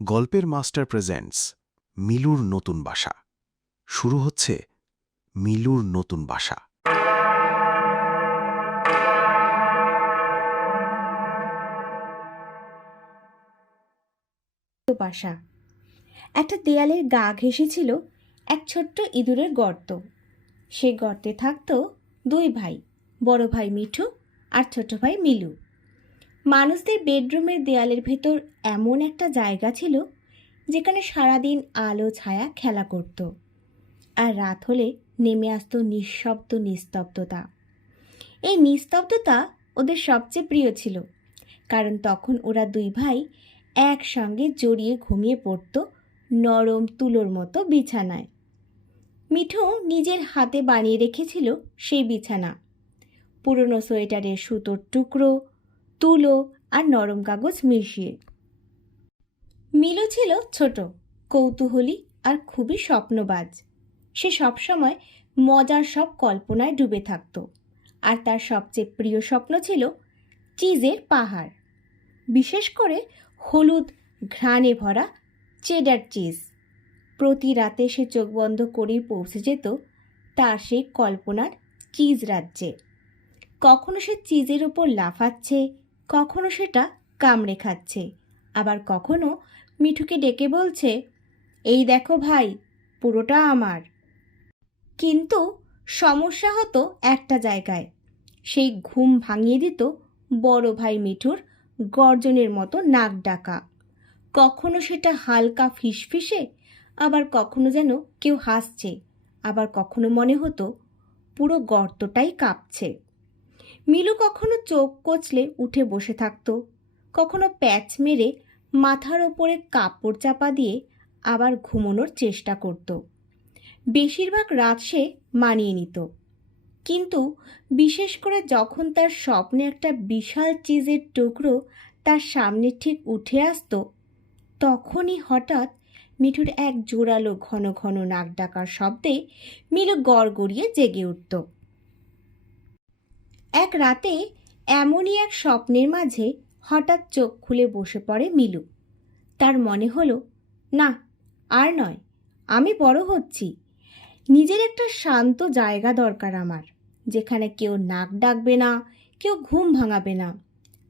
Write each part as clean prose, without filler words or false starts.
গল্পের master presents মিলুর নতুন বাসা। শুরু হচ্ছে মিলুর নতুন বাসা। বাসা একটা দেয়ালের গা ঘেঁষে ছিল এক ছোট্ট ইঁদুরের গর্ত। সে গর্তে থাকতো দুই ভাই, বড় ভাই মিঠু আর ছোট ভাই মিলু। মানুষদের বেডরুমের দেয়ালের ভেতর এমন একটা জায়গা ছিল যেখানে সারাদিন আলো ছায়া খেলা করত, আর রাত হলে নেমে আসতো নিঃশব্দ নিস্তব্ধতা। এই নিস্তব্ধতা ওদের সবচেয়ে প্রিয় ছিল, কারণ তখন ওরা দুই ভাই একসঙ্গে জড়িয়ে ঘুমিয়ে পড়ত নরম তুলোর মতো বিছানায়। মিঠু নিজের হাতে বানিয়ে রেখেছিল সেই বিছানা, পুরনো সোয়েটারের সুতোর টুকরো, তুলো আর নরম কাগজ মিশিয়ে। মিলু ছিল ছোট, কৌতূহলী আর খুবই স্বপ্নবাজ। সে সবসময় মজার সব কল্পনায় ডুবে থাকত, আর তার সবচেয়ে প্রিয় স্বপ্ন ছিল চিজের পাহাড়, বিশেষ করে হলুদ ঘ্রাণে ভরা চেডার চিজ। প্রতি রাতে সে চোখ বন্ধ করেই পৌঁছে যেত তার সেই কল্পনার চিজ রাজ্যে। কখনো সে চিজের ওপর লাফাচ্ছে, কখনো সেটা কামড়ে খাচ্ছে, আবার কখনো মিঠুকে ডেকে বলছে, এই দেখো ভাই, পুরোটা আমার। কিন্তু সমস্যা হতো একটা জায়গায়। সেই ঘুম ভাঙিয়ে দিত বড় ভাই মিঠুর গর্জনের মতো নাক ডাকা। কখনো সেটা হালকা ফিসফিসে, আবার কখনো যেন কেউ হাসছে, আবার কখনো মনে হতো পুরো গর্তটাই কাঁপছে। মিলু কখনো চোখ কচলে উঠে বসে থাকতো, কখনো প্যাচ মেরে মাথার ওপরে কাপড় চাপা দিয়ে আবার ঘুমানোর চেষ্টা করত। বেশিরভাগ রাত সে মানিয়ে নিত, কিন্তু বিশেষ করে যখন তার স্বপ্নে একটা বিশাল চিজের টুকরো তার সামনে ঠিক উঠে আসতো, তখনই হঠাৎ মিঠুর এক জোরালো ঘন ঘন নাক ডাকার শব্দে মিলু গড়গড়িয়ে জেগে উঠত। এক রাতে এমনই এক স্বপ্নের মাঝে হঠাৎ চোখ খুলে বসে পড়ে মিলু। তার মনে হলো, না, আর নয়, আমি বড় হচ্ছি। নিজের একটা শান্ত জায়গা দরকার আমার, যেখানে কেউ নাক ডাকবে না, কেউ ঘুম ভাঙাবে না,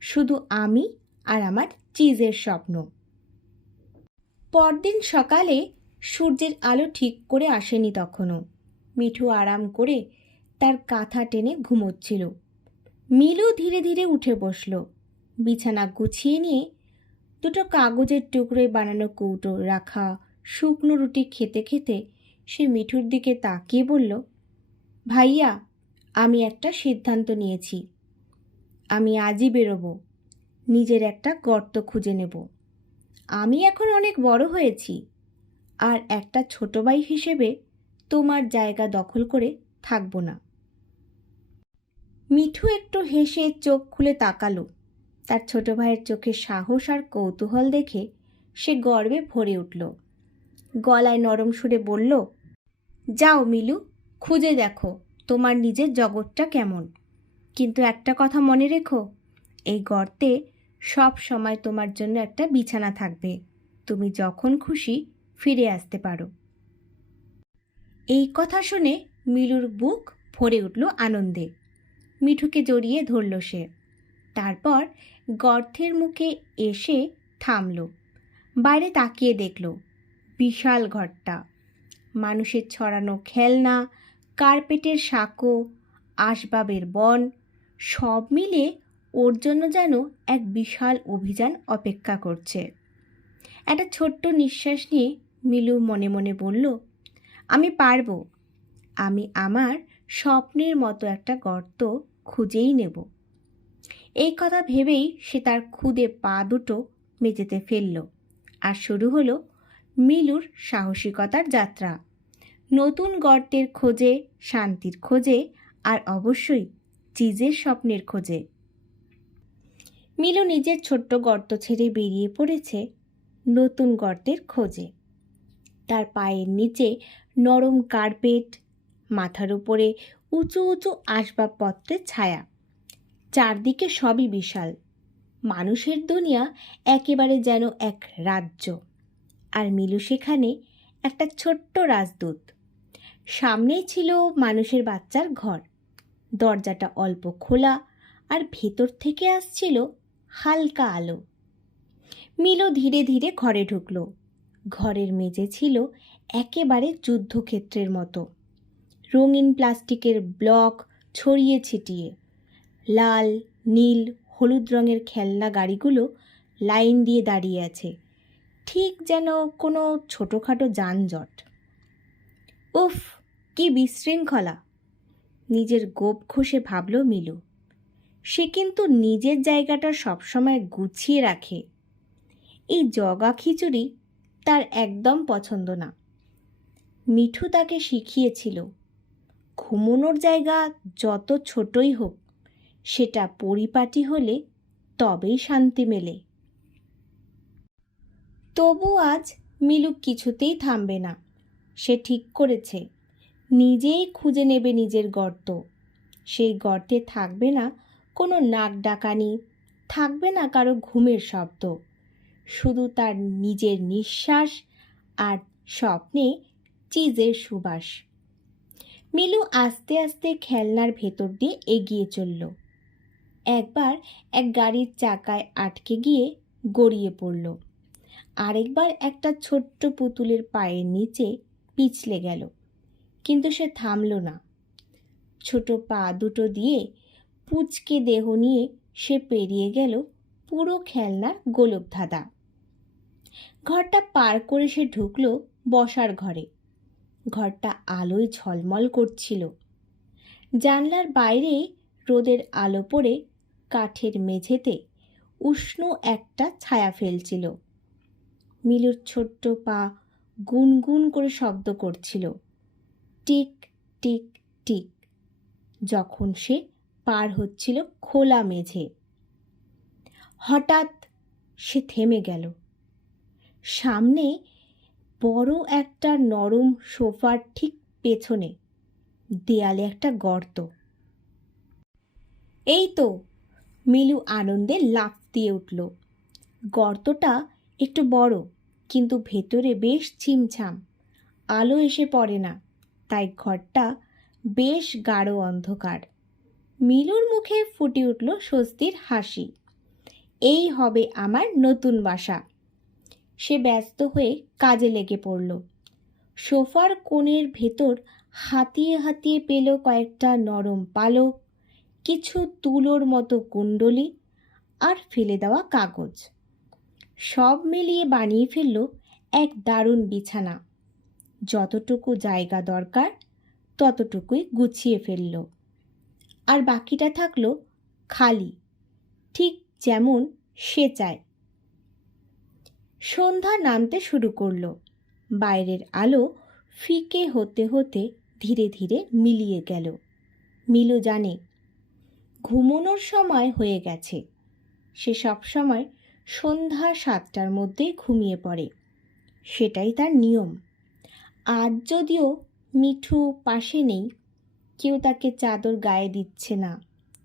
শুধু আমি আর আমার চিজের স্বপ্ন। পরদিন সকালে সূর্যের আলো ঠিক করে আসেনি তখনও। মিঠু আরাম করে তার কাঁথা টেনে ঘুমোচ্ছিল। মিলু ধীরে ধীরে উঠে বসল, বিছানা গুছিয়ে নিয়ে দুটো কাগজের টুকরোয় বানানো কৌটো রাখা শুকনো রুটি খেতে খেতে সে মিঠুর দিকে তাকিয়ে বলল, ভাইয়া, আমি একটা সিদ্ধান্ত নিয়েছি। আমি আজই বেরোবো, নিজের একটা গর্ত খুঁজে নেব। আমি এখন অনেক বড় হয়েছি, আর একটা ছোট ভাই হিসেবে তোমার জায়গা দখল করে থাকবো না। মিঠু একটু হেসে চোখ খুলে তাকালো। তার ছোট ভাইয়ের চোখে সাহস আর কৌতূহল দেখে সে গর্বে ভরে উঠল। গলায় নরম সুরে বলল, যাও মিলু, খুঁজে দেখো তোমার নিজের জগৎটা কেমন। কিন্তু একটা কথা মনে রেখো, এই গর্তে সব সময় তোমার জন্য একটা বিছানা থাকবে। তুমি যখন খুশি ফিরে আসতে পারো। এই কথা শুনে মিলুর বুক ভরে উঠল আনন্দে। মিঠুকে জড়িয়ে ধরল সে। তারপর গর্তের মুখে এসে থামল। বাইরে তাকিয়ে দেখল বিশাল ঘরটা। মানুষের ছড়ানো খেলনা, কার্পেটের সাঁকো, আসবাবের বন, সব মিলে ওর জন্য যেন এক বিশাল অভিযান অপেক্ষা করছে। একটা ছোট্ট নিঃশ্বাস নিয়ে মিলু মনে মনে বলল, আমি পারবো। আমি আমার স্বপ্নের মতো একটা গর্ত খুঁজেই নেব। এই কথা ভেবেই সে তার খুদে পা দুটো মেঝেতে ফেলল, আর শুরু হলো মিলুর সাহসিকতার যাত্রা। নতুন গর্তের খোঁজে, শান্তির খোঁজে, আর অবশ্যই চিজের স্বপ্নের খোঁজে। মিলু নিজের ছোট্ট গর্ত ছেড়ে বেরিয়ে পড়েছে নতুন গর্তের খোঁজে। তার পায়ের নিচে নরম কার্পেট, মাথার উপরে উঁচু উঁচু আসবাবপত্রের ছায়া। চারদিকে সবই বিশাল। মানুষের দুনিয়া একেবারে যেন এক রাজ্য। আর মিলু সেখানে একটা ছোট্ট রাজদূত। সামনেই ছিল মানুষের বাচ্চার ঘর। দরজাটা অল্প খোলা আর ভেতর থেকে আসছিল হালকা আলো। মিলু ধীরে ধীরে ঘরে ঢুকলো। ঘরের মেঝে ছিল একেবারে যুদ্ধক্ষেত্রের মতো। রঙিন প্লাস্টিকের ব্লক ছড়িয়ে ছিটিয়ে। লাল, নীল, হলুদ রঙের খেলনা গাড়িগুলো লাইন দিয়ে দাঁড়িয়ে আছে, ঠিক যেন কোনো ছোটোখাটো যানজট। উফ, কি বিশৃঙ্খলা! নিজের গোপ ঘষে ভাবল মিলু। সে কিন্তু নিজের জায়গাটা সবসময় গুছিয়ে রাখে। এই জগা খিচুড়ি তার একদম পছন্দ না। মিঠু তাকে শিখিয়েছিল, ঘুমোনোর জায়গা যত ছোটই হোক, সেটা পরিপাটি হলে তবেই শান্তি মেলে। তবু আজ মিলু কিছুতেই থামবে না। সে ঠিক করেছে নিজেই খুঁজে নেবে নিজের গর্ত। সেই গর্তে থাকবে না কোনো নাক ডাকানি, থাকবে না কারো ঘুমের শব্দ, শুধু তার নিজের নিঃশ্বাস আর স্বপ্নে চিজের সুবাস। মিলু আস্তে আস্তে খেলনার ভেতর দিয়ে এগিয়ে চলল। একবার এক গাড়ির চাকায় আটকে গিয়ে গড়িয়ে পড়ল। আরেকবার একটা ছোট্ট পুতুলের পায়ের নিচে পিছলে গেল, কিন্তু সে থামল না। ছোট পা দুটো দিয়ে পুচকে দেহ নিয়ে সে পেরিয়ে গেল পুরো খেলনার গোলকধাঁধা। ঘরটা পার করে সে ঢুকল বসার ঘরে। ঘরটা আলোয় ঝলমল করছিল। জানলার বাইরে রোদের আলো পড়ে কাঠের মেঝেতে উষ্ণ একটা ছায়া ফেলছিল। মিলুর ছোট্ট পা গুনগুন করে শব্দ করছিল, টিক টিক টিক, যখন সে পার হচ্ছিল খোলা মেঝে। হঠাৎ সে থেমে গেল। সামনে বড় একটা নরম সোফার ঠিক পেছনে দেয়ালে একটা গর্ত। এই তো! মিলু আনন্দে লাফ দিয়ে উঠল। গর্তটা একটু বড়, কিন্তু ভেতরে বেশ ছিমছাম। আলো এসে পড়ে না, তাই ঘরটা বেশ গাঢ় অন্ধকার। মিলুর মুখে ফুটে উঠল স্বস্তির হাসি। এই হবে আমার নতুন বাসা। সে ব্যস্ত হয়ে কাজে লেগে পড়ল। সোফার কোণের ভেতর হাতিয়ে হাতিয়ে পেল কয়েকটা নরম পালক, কিছু তুলোর মতো কুণ্ডলি আর ফেলে দেওয়া কাগজ। সব মিলিয়ে বানিয়ে ফেলল এক দারুণ বিছানা। যতটুকু জায়গা দরকার ততটুকুই গুছিয়ে ফেলল, আর বাকিটা থাকলো খালি, ঠিক যেমন সে চায়। সন্ধ্যা নামতে শুরু করলো। বাইরের আলো ফিকে হতে হতে ধীরে ধীরে মিলিয়ে গেল। মিলু জানে ঘুমোনোর সময় হয়ে গেছে। সে সবসময় সন্ধ্যা 7টার মধ্যেই ঘুমিয়ে পড়ে, সেটাই তার নিয়ম। আজ যদিও মিঠু পাশে নেই, কেউ তাকে চাদর গায়ে দিচ্ছে না,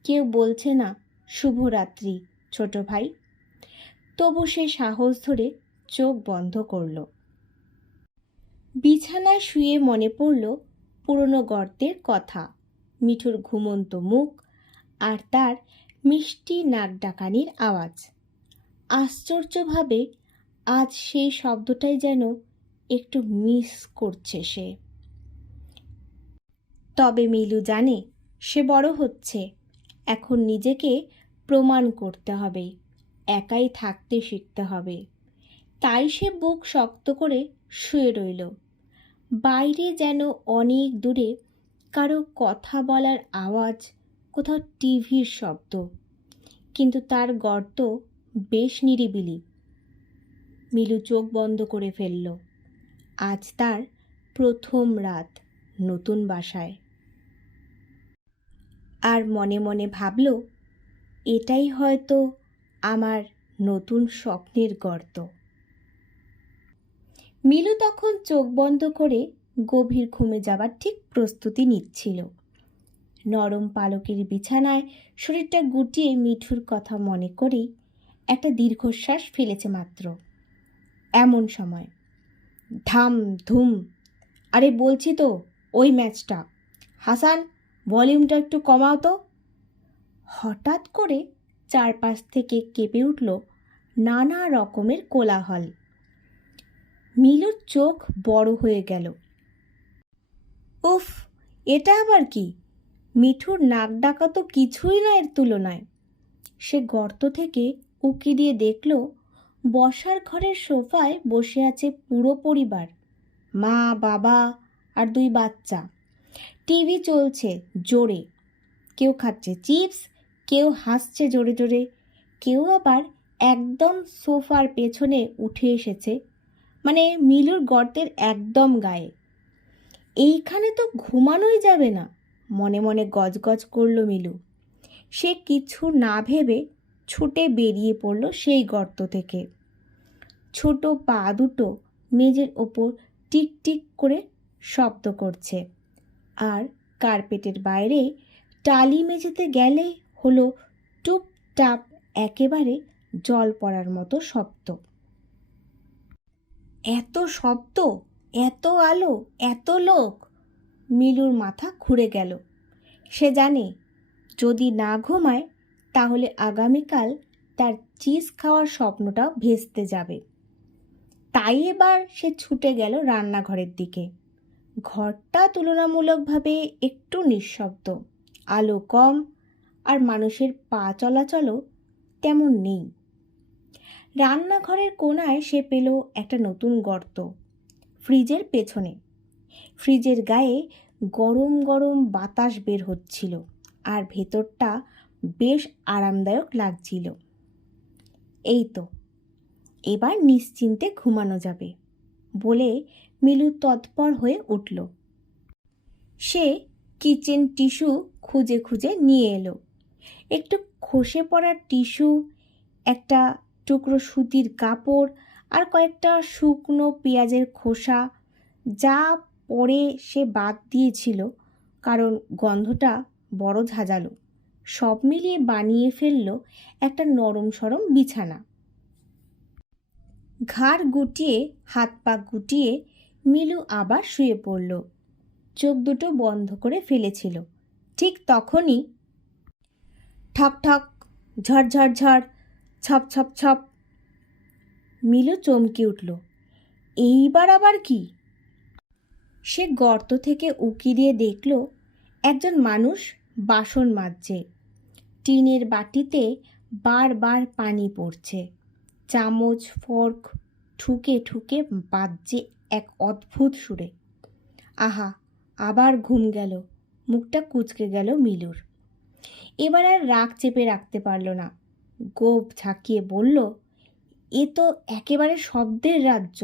কেউ বলছে না শুভরাত্রি ছোট ভাই, তবু সে সাহস ধরে চোখ বন্ধ করল। বিছানায় শুয়ে মনে পড়ল পুরনো গর্তের কথা, মিঠুর ঘুমন্ত মুখ আর তার মিষ্টি নাক ডাকানির আওয়াজ। আশ্চর্যভাবে আজ সেই শব্দটাই যেন একটু মিস করছে সে। তবে মিলু জানে সে বড় হচ্ছে, এখন নিজেকে প্রমাণ করতে হবে, একাই থাকতে শিখতে হবে। তাই সে বুক শক্ত করে শুয়ে রইল। বাইরে যেন অনেক দূরে কারো কথা বলার আওয়াজ, কোথাও টিভির শব্দ, কিন্তু তার গর্ত বেশ নিরিবিলি। মিলু চোখ বন্ধ করে ফেলল। আজ তার প্রথম রাত নতুন বাসায়। আর মনে মনে ভাবল, এটাই হয়তো আমার নতুন স্বপ্নের গর্ত। মিলু তখন চোখ বন্ধ করে গভীর ঘুমে যাবার ঠিক প্রস্তুতি নিচ্ছিল। নরম পালকের বিছানায় শরীরটা গুটিয়ে মিঠুর কথা মনে করেই একটা দীর্ঘশ্বাস ফেলেছে মাত্র। এমন সময় ধাম ধুম। আরে বলছি তো ওই ম্যাচটা। হাসান, ভলিউমটা একটু কমাও তো। হঠাৎ করে চারপাশ থেকে কেঁপে উঠল নানা রকমের কোলাহল। মিলুর চোখ বড় হয়ে গেল। উফ, এটা আবার কি? মিঠুর নাক ডাকা তো কিছুই না এর তুলনায়। সে গর্ত থেকে উঁকি দিয়ে দেখল বসার ঘরের সোফায় বসে আছে পুরো পরিবার, মা, বাবা আর দুই বাচ্চা। টিভি চলছে জোরে, কেউ খাচ্ছে চিপস, কেউ হাসছে জোরে জোরে, কেউ আবার একদম সোফার পেছনে উঠে এসেছে, মানে মিলুর গর্তের একদম গায়ে। এইখানে তো ঘুমানোই যাবে না, মনে মনে গজগজ করল মিলু। সে কিছু না ভেবে ছুটে বেরিয়ে পড়ল সেই গর্ত থেকে। ছোট পা দুটো মেঝের ওপর টিক টিক করে শব্দ করছে, আর কার্পেটের বাইরে টালি মেঝেতে গেলে হলো টুপটাপ একেবারে জল পড়ার মতো শব্দ। এত শব্দ, এত আলো, এত লোক! মিলুর মাথা ঘুরে গেল। সে জানে যদি না ঘুমায় তাহলে আগামীকাল তার চিজ খাওয়ার স্বপ্নটা ভেস্তে যাবে। তাই এবার সে ছুটে গেল রান্নাঘরের দিকে। ঘরটা তুলনামূলকভাবে একটু নিঃশব্দ, আলো কম, আর মানুষের পা চলাচলও তেমন নেই। রান্নাঘরের কোণায় সে পেল একটা নতুন গর্ত, ফ্রিজের পেছনে। ফ্রিজের গায়ে গরম গরম বাতাস বের হচ্ছিল, আর ভেতরটা বেশ আরামদায়ক লাগছিল। এই তো, এবার নিশ্চিন্তে ঘুমানো যাবে বলে মিলু তৎপর হয়ে উঠল। সে কিচেন টিস্যু খুঁজে খুঁজে নিয়ে এলো। একটু খসে পড়া টিস্যু, একটা টুকরো সুতির কাপড়, আর কয়েকটা শুকনো পেঁয়াজের খোসা, যা পরে সে বাদ দিয়েছিল কারণ গন্ধটা বড় ঝাঁঝালো। সব মিলিয়ে বানিয়ে ফেলল একটা নরম সরম বিছানা। ঘাড় গুটিয়ে হাত পা গুটিয়ে মিলু আবার শুয়ে পড়ল। চোখ দুটো বন্ধ করে ফেলেছিল। ঠিক তখনই ঠক ঠক, ঝড় ঝড় ঝড়, ছপ ছপ ছপ। মিলু চমকে উঠল। এইবার আবার কি? সে গর্ত থেকে উঁকি দিয়ে দেখল একজন মানুষ বাসন মাজছে। টিনের বাটিতে বারবার পানি পড়ছে। চামচ ফর্ক ঠুকে ঠুকে বাজছে এক অদ্ভুত সুরে। আহা, আবার ঘুম গেল। মুখটা কুঁচকে গেল মিলুর। এবার আর রাগ চেপে রাখতে পারল না। গোপ ঝাঁকিয়ে বলল, এ তো একেবারে শব্দের রাজ্য।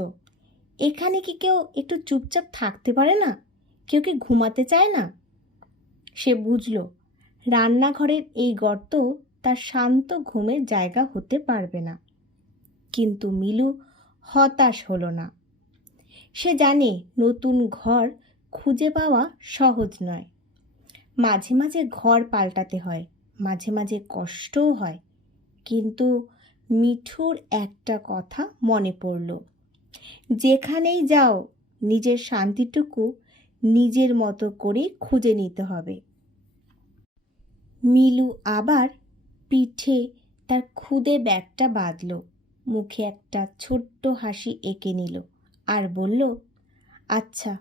এখানে কি কেউ একটু চুপচাপ থাকতে পারে না? কেউ কি ঘুমাতে চায় না? সে বুঝল রান্নাঘরের এই গর্ত তার শান্ত ঘুমের জায়গা হতে পারবে না। কিন্তু মিলু হতাশ হলো না। সে জানে নতুন ঘর খুঁজে পাওয়া সহজ নয়। মাঝে মাঝে ঘর পাল্টাতে হয়, মাঝে মাঝে কষ্টও হয়। কিন্তু মিঠুর একটা কথা মনে পড়ল, যেখানেই যাও নিজের শান্তিটুকু নিজের মতো করেই খুঁজে নিতে হবে। মিলু আবার পিঠে তার খুদে ব্যাগটা বাঁধল, মুখে একটা ছোট্ট হাসি এঁকে নিল, আর বলল, আচ্ছা,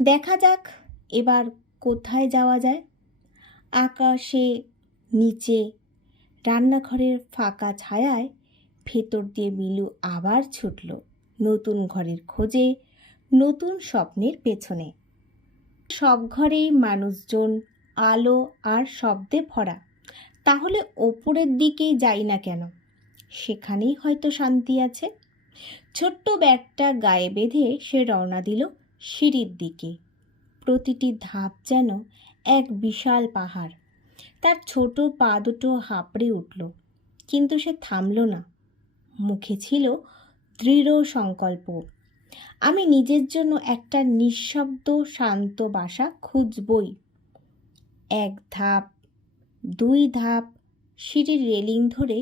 দেখা যাক এবার কোথায় যাওয়া যায়। আকাশে, নিচে, রান্নাঘরের ফাঁকা ছায়ায় ভেতর দিয়ে মিলু আবার ছুটল নতুন ঘরের খোঁজে, নতুন স্বপ্নের পেছনে। সব ঘরেই মানুষজন, আলো আর শব্দে ভরা। তাহলে ওপরের দিকেই যাই না কেন? সেখানেই হয়তো শান্তি আছে। ছোট্ট ব্যাগটা গায়ে বেঁধে সে রওনা দিল সিঁড়ির দিকে। প্রতিটি ধাপ যেন এক বিশাল পাহাড়। তার ছোট পা দুটো হাঁপড়ে উঠল, কিন্তু সে থামল না। মুখে ছিল দৃঢ় সংকল্প, আমি নিজের জন্য একটা নিঃশব্দ শান্ত বাসা খুঁজবই। এক ধাপ, দুই ধাপ, সিঁড়ির রেলিং ধরে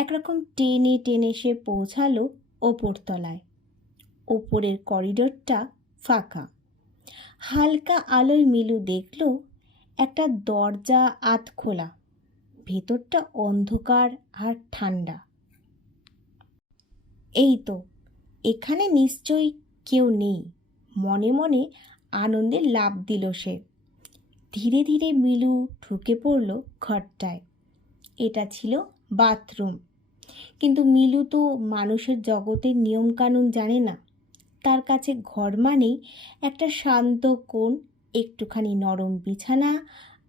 একরকম টেনে টেনে সে পৌঁছালো ওপরতলায়। ওপরের করিডোরটা ফাঁকা। হালকা আলোয় মিলু দেখল একটা দরজা আধ খোলা, ভেতরটা অন্ধকার আর ঠান্ডা। এই তো, এখানে নিশ্চয়ই কেউ নেই, মনে মনে আনন্দে লাফ দিল সে। ধীরে ধীরে মিলু ঢুকে পড়ল ঘরটায়। এটা ছিল বাথরুম, কিন্তু মিলু তো মানুষের জগতের নিয়মকানুন জানে না। তার কাছে ঘর মানেই একটা শান্ত কোণ, একটুখানি নরম বিছানা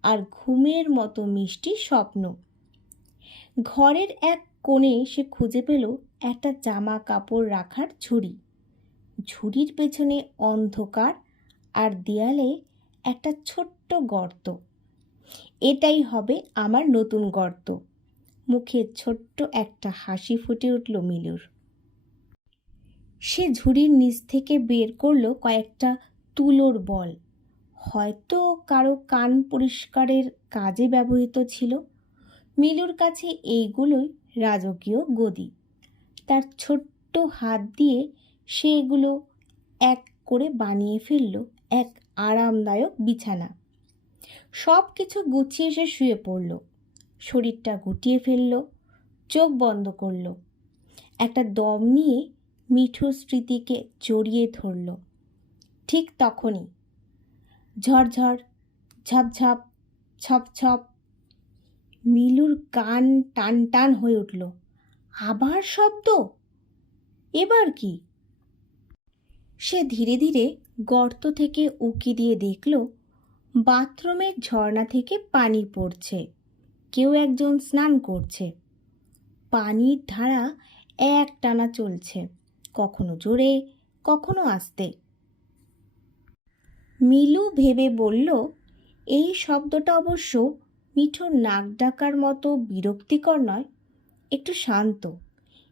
আর ঘুমের মতো মিষ্টি স্বপ্ন। ঘরের এক কোণে সে খুঁজে পেল একটা জামা কাপড় রাখার ঝুড়ি। ঝুড়ির পেছনে অন্ধকার আর দেয়ালে একটা ছোট্ট গর্ত। এটাই হবে আমার নতুন গর্ত। মুখে ছোট্ট একটা হাসি ফুটে উঠল মিলুর। সে ঝুড়ির নিচ থেকে বের করলো কয়েকটা তুলোর বল। হয়তো কারো কান পরিষ্কারের কাজে ব্যবহৃত ছিল। মিলুর কাছে এইগুলোই রাজকীয় গদি। তার ছোট্ট হাত দিয়ে সে এগুলো এক করে বানিয়ে ফেলল এক আরামদায়ক বিছানা। সব কিছু গুছিয়ে সে শুয়ে পড়ল, শরীরটা গুটিয়ে ফেলল, চোখ বন্ধ করল। একটা দম নিয়ে মিঠুর স্মৃতিকে জড়িয়ে ধরল। ঠিক তখনই ঝরঝর, ঝপঝপ, ছপছপ। মিলুর কান টান টান হয়ে উঠল। আবার শব্দ! এবার কি? সে ধীরে ধীরে গর্ত থেকে উঁকি দিয়ে দেখল বাথরুমের ঝর্ণা থেকে পানি পড়ছে। কেউ একজন স্নান করছে। পানির ধারা একটানা চলছে, কখনো জোরে, কখনো আস্তে। মিলু ভেবে বলল, এই শব্দটা অবশ্য মিঠুর নাক ডাকার মতো বিরক্তিকর নয়, একটু শান্ত,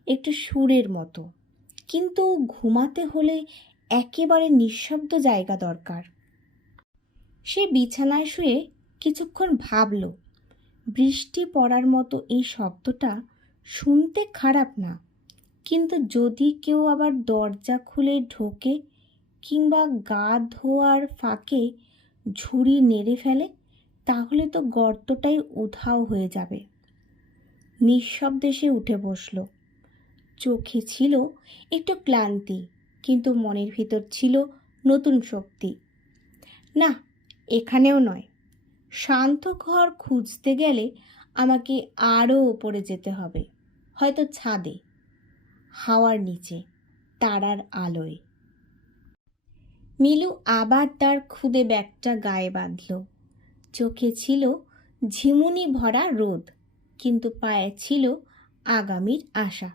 একটু সুরের মতো। কিন্তু ঘুমাতে হলে একেবারে নিঃশব্দ জায়গা দরকার। সে বিছানায় শুয়ে কিছুক্ষণ ভাবল। বৃষ্টি পড়ার মতো এই শব্দটা শুনতে খারাপ না, কিন্তু যদি কেউ আবার দরজা খুলে ঢোকে কিংবা গা ধোয়ার ফাঁকে ঝুড়ি নেড়ে ফেলে, তাহলে তো গর্তটাই উধাও হয়ে যাবে। নিঃশব্দে সে উঠে বসল। চোখে ছিল একটু ক্লান্তি, কিন্তু মনের ভিতর ছিল নতুন শক্তি। না, এখানেও নয়। শান্ত ঘর খুঁজতে গেলে আমাকে আরও ওপরে যেতে হবে, হয়তো ছাদে, হাওয়ার নিচে, তারার আলোয়। মিলু আবার তার খুদে ব্যাগটা গায়ে বাঁধল। চোখে ছিল ঝিমুনি ভরা রোদ, কিন্তু পায়ে ছিল আগামীর আশা।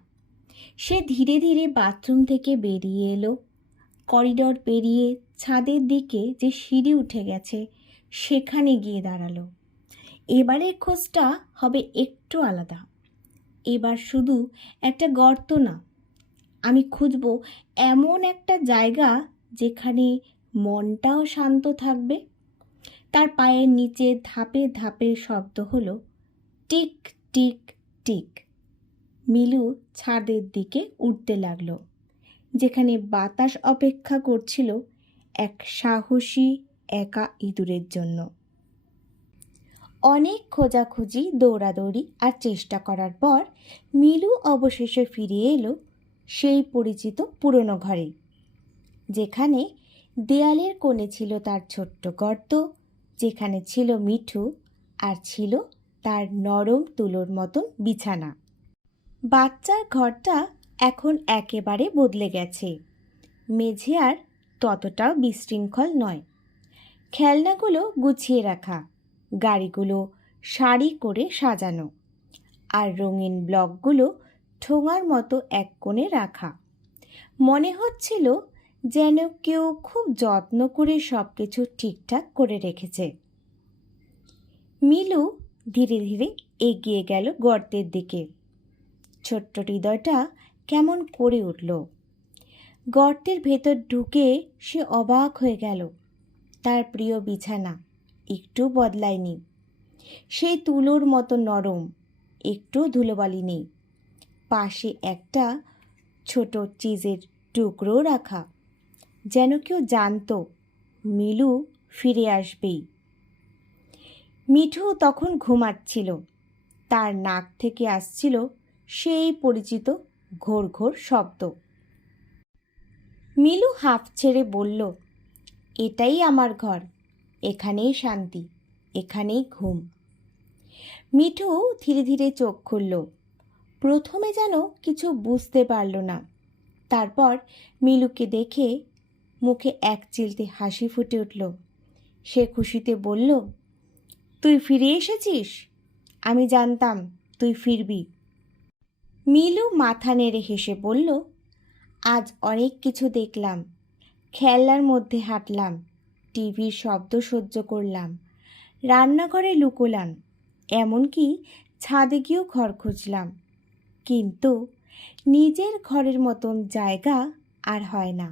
সে ধীরে ধীরে বাথরুম থেকে বেরিয়ে এলো। করিডর পেরিয়ে ছাদের দিকে যে সিঁড়ি উঠে গেছে সেখানে গিয়ে দাঁড়ালো। এবারের খোঁজটা হবে একটু আলাদা। এবার শুধু একটা গর্ত না, আমি খুঁজব এমন একটা জায়গা যেখানে মনটাও শান্ত থাকবে। তার পায়ের নিচে ধাপে ধাপে শব্দ হলো টিক টিক টিক। মিলু ছাদের দিকে উঠতে লাগলো, যেখানে বাতাস অপেক্ষা করছিল এক সাহসী একা ইঁদুরের জন্য। অনেক খোঁজাখুঁজি, দৌড়াদৌড়ি আর চেষ্টা করার পর মিলু অবশেষে ফিরে এলো সেই পরিচিত পুরনো ঘরে, যেখানে দেয়ালের কোণে ছিল তার ছোট্ট গর্ত, যেখানে ছিল মিঠু আর ছিল তার নরম তুলোর মতন বিছানা। বাচ্চার ঘরটা এখন একেবারে বদলে গেছে। মেঝে আর ততটাও বিশৃঙ্খল নয়। খেলনাগুলো গুছিয়ে রাখা, গাড়িগুলো সারি করে সাজানো, আর রঙিন ব্লকগুলো ঠোঙার মতো এক কোণে রাখা। মনে হচ্ছিল যেন কেউ খুব যত্ন করে সব কিছু ঠিকঠাক করে রেখেছে। মিলু ধীরে ধীরে এগিয়ে গেল গর্তের দিকে। ছোট্ট হৃদয়টা কেমন করে উঠল। গর্তের ভেতর ঢুকে সে অবাক হয়ে গেল। তার প্রিয় বিছানা একটু বদলায়নি। সেই তুলোর মতো নরম, একটু ধুলোবালি নেই। পাশে একটা ছোট চিজের টুকরো রাখা, যেন কেউ জানতো মিলু ফিরে আসবেই। মিঠু তখন ঘুমাচ্ছিল। তার নাক থেকে আসছিল সেই পরিচিত ঘোর ঘোর শব্দ। মিলু হাঁফ ছেড়ে বলল, এটাই আমার ঘর, এখানেই শান্তি, এখানেই ঘুম। মিঠু ধীরে ধীরে চোখ খুলল। প্রথমে যেন কিছু বুঝতে পারল না। তারপর মিলুকে দেখে মুখে এক চিলতে হাসি ফুটে উঠল। সে খুশিতে বলল, তুই ফিরে এসেছিস, আমি জানতাম তুই ফিরবি। মিলু মাথা নেড়ে হেসে বলল, আজ অনেক কিছু দেখলাম। খেলনার মধ্যে হাঁটলাম, টিভির শব্দ সহ্য করলাম, রান্নাঘরে লুকোলাম, এমনকি ছাদে গিয়েও ঘর খুঁজলাম। কিন্তু নিজের ঘরের মতন জায়গা আর হয় না।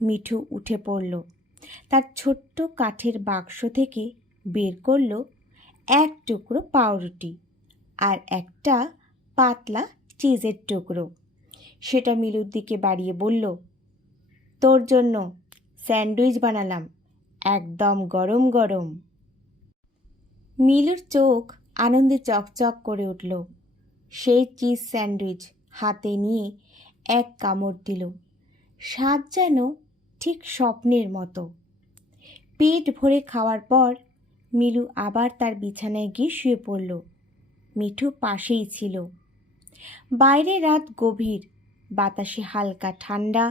মিঠু উঠে পড়ল। তার ছোট্ট কাঠের বাক্স থেকে বের করল এক টুকরো পাউরুটি আর একটা পাতলা চিজের টুকরো। সেটা মিলুর দিকে বাড়িয়ে বলল, তোর জন্য স্যান্ডউইচ বানালাম, একদম গরম গরম। মিলুর চোখ আনন্দে চকচক করে উঠল। সেই চিজ স্যান্ডউইচ হাতে নিয়ে এক কামড় দিল। স্বাদ যেন ঠিক স্বপ্নের মতো। পেট ভরে খাওয়ার পর মিলু আবার তার বিছানায় গিয়ে শুয়ে পড়ল। মিঠু পাশেই ছিল। বাইরে রাত গভীর, বাতাসে হালকা ঠান্ডা,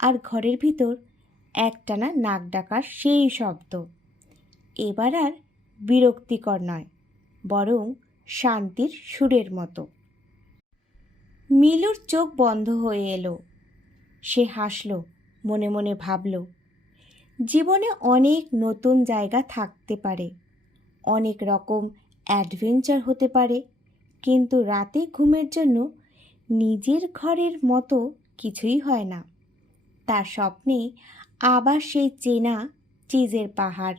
আর ঘরের ভিতর একটানা নাক ডাকার সেই শব্দ। এবার আর বিরক্তিকর নয়, বরং শান্তির সুরের মতো। মিলুর চোখ বন্ধ হয়ে এলো। সে হাসল, মনে মনে ভাবল, জীবনে অনেক নতুন জায়গা থাকতে পারে, অনেক রকম অ্যাডভেঞ্চার হতে পারে, কিন্তু রাতে ঘুমের জন্য নিজের ঘরের মতো কিছুই হয় না। তার স্বপ্নে আবার সেই চেনা চিজের পাহাড়,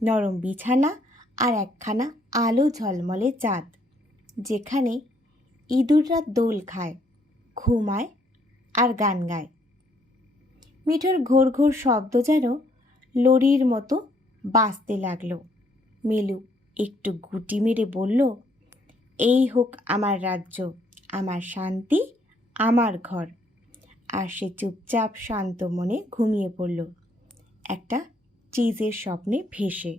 নরম বিছানা আর একখানা আলো ঝলমলে চাঁদ, যেখানে ইঁদুররা দোল খায়, ঘুমায় আর গান গায়। মিঠুর ঘোর ঘোর শব্দ যেন লরির মতো বাজতে লাগলো। মিলু একটু গুটি মেরে বলল, এই হোক আমার রাজ্য, আমার শান্তি, আমার ঘর। আর সে চুপচাপ শান্ত মনে ঘুমিয়ে পড়ল, একটা চিজের স্বপ্নে ভেসে।